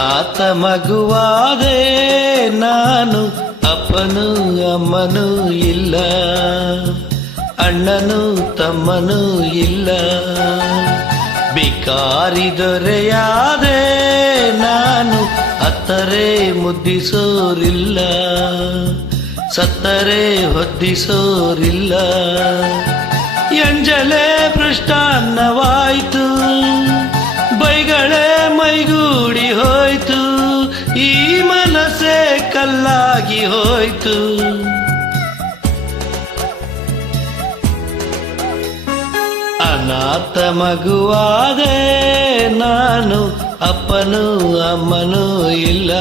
ಅನಾಥ ಮಗುವಾದೆ ನಾನು, ಅಪ್ಪನೂ ಅಮ್ಮನೂ ಇಲ್ಲ, ಅಣ್ಣನೂ ತಮ್ಮನೂ ಇಲ್ಲ. ಬಿಕಾರಿ ದೊರೆಯಾದೆ ನಾನು, ಅತ್ತರೆ ಮುದ್ದಿಸೋರಿಲ್ಲ, ಸತ್ತರೆ ಹೊದ್ದಿಸೋರಿಲ್ಲ. ಎಂಜಲೆ ಪೃಷ್ಟಾನ್ನವಾಯ್ತು, ಬೈಗಳೇ ಮೈಗೂಡಿ ಹೋಯ್ತು, ಈ ಮನಸ್ಸೇ ಕಲ್ಲಾಗಿ ಹೋಯ್ತು. ಅನಾಥ ಮಗುವಾದೆ ನಾನು, ಅಪ್ಪನೂ ಅಮ್ಮನೂ ಇಲ್ಲ,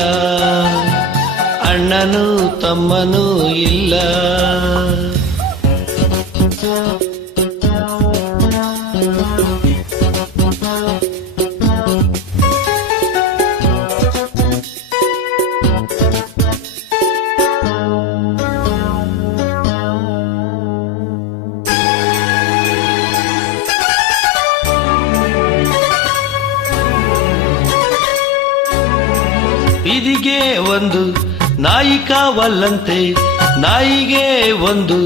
ಅಣ್ಣನೂ ತಮ್ಮನೂ ಇಲ್ಲ. ಇದಿಗೆ ಒಂದು ನಾಯಿ ಕಾವಲ್ಲಂತೆ, ನಾಯಿಗೆ ಒಂದು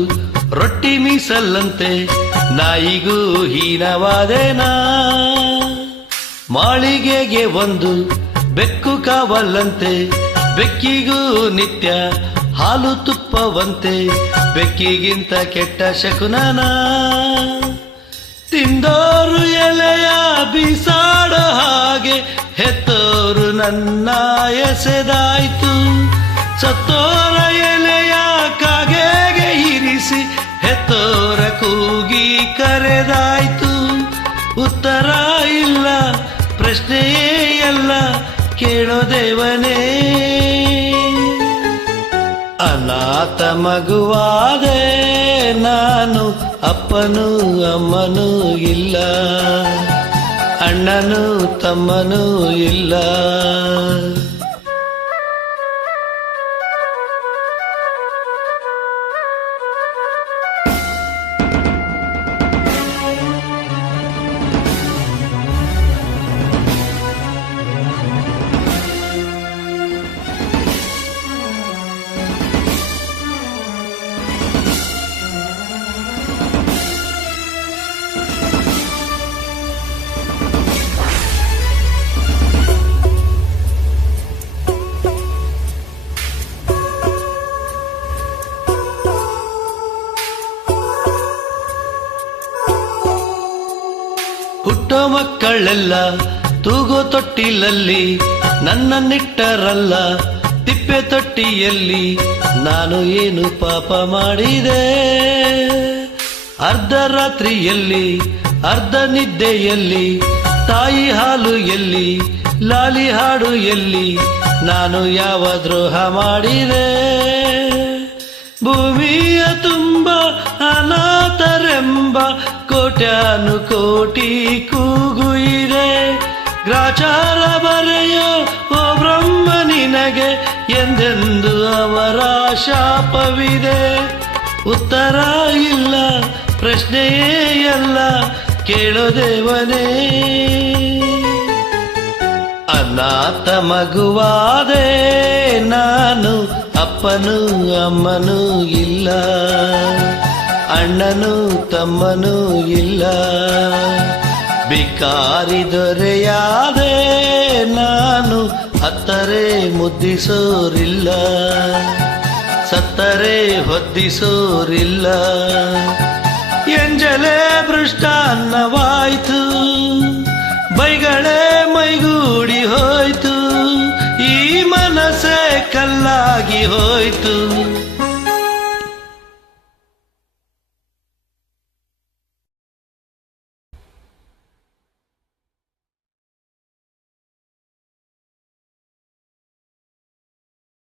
ರೊಟ್ಟಿ ಮೀಸಲ್ಲಂತೆ, ನಾಯಿಗೂ ಹೀನವಾದೇನಾ. ಮಾಳಿಗೆಗೆ ಒಂದು ಬೆಕ್ಕು ಕಾವಲ್ಲಂತೆ, ಬೆಕ್ಕಿಗೂ ನಿತ್ಯ ಹಾಲು ತುಪ್ಪವಂತೆ, ಬೆಕ್ಕಿಗಿಂತ ಕೆಟ್ಟ ಶಕುನನ. ತಿಂದೋರು ಎಲೆಯ ಬಿಸಾಡ ಹಾಗೆ ಹೆತ್ತೋರು ನನ್ನ ಎಸೆದಾಯ್ತು, ಸತ್ತೋರ ಎಲೆಯ ಕಾಗೆಗೆ ಇರಿಸಿ ಹೆತ್ತೋರ ಕೂಗಿ ಕರೆದಾಯ್ತು. ಉತ್ತರ ಇಲ್ಲ, ಪ್ರಶ್ನೆಯೇ ಎಲ್ಲ, ಕೇಳೋ ದೇವನೇ. ಅನಾಥ ಮಗುವಾದೆ ನಾನು, ಅಪ್ಪನೂ ಅಮ್ಮನೂ ಇಲ್ಲ, ಅಣ್ಣನೂ ತಮ್ಮನೂ ಇಲ್ಲ. ಹುಟ್ಟೋ ಮಕ್ಕಳೆಲ್ಲ ತೂಗೋ ತೊಟ್ಟಿಲಲ್ಲಿ, ನನ್ನನ್ನಿಟ್ಟರಲ್ಲ ತಿಪ್ಪೆ ತೊಟ್ಟಿಯಲ್ಲಿ. ನಾನು ಏನು ಪಾಪ ಮಾಡಿದೆ, ಅರ್ಧ ರಾತ್ರಿಯಲ್ಲಿ ಅರ್ಧ ನಿದ್ದೆಯಲ್ಲಿ, ತಾಯಿ ಹಾಲು ಎಲ್ಲಿ, ಲಾಲಿ ಹಾಡು ಎಲ್ಲಿ, ನಾನು ಯಾವ ದ್ರೋಹ ಮಾಡಿದೆ. ಭೂಮಿಯ ತುಂಬ ಅನಾಥರೆಂಬ ಕೋಟ್ಯಾನು ಕೋಟಿ ಕೂಗು ಇದೆ. ಗ್ರಾಚಾರ ಬರೆಯೋ ಓ ಬ್ರಹ್ಮ ನಿನಗೆ, ಎಂದೆಂದು ಅವರ ಶಾಪವಿದೆ. ಉತ್ತರ ಇಲ್ಲ, ಪ್ರಶ್ನೆಯೇ ಎಲ್ಲ, ಕೇಳೋ ದೇವನೇ. ಅನಾಥ ಮಗುವಾದೆ ನಾನು, ಅಪ್ಪನೂ ಅಮ್ಮನೂ ಇಲ್ಲ, ಅಣ್ಣನೂ ತಮ್ಮನೂ ಇಲ್ಲ. ಬಿಕಾರಿ ದೊರೆಯಾದೆ ನಾನು, ಅತ್ತರೆ ಮುದ್ದಿಸೋರಿಲ್ಲ, ಸತ್ತರೆ ಹೊದ್ದಿಸೋರಿಲ್ಲ. ಎಂಜಲೆ ಪೃಷ್ಟಾನ್ನವಾಯ್ತು, ಬೈಗಳೇ ಮೈಗೂಡಿ ಹೋಯ್ತು, ಈ ಮನಸ್ಸೇ ಕಲ್ಲಾಗಿ ಹೋಯ್ತು.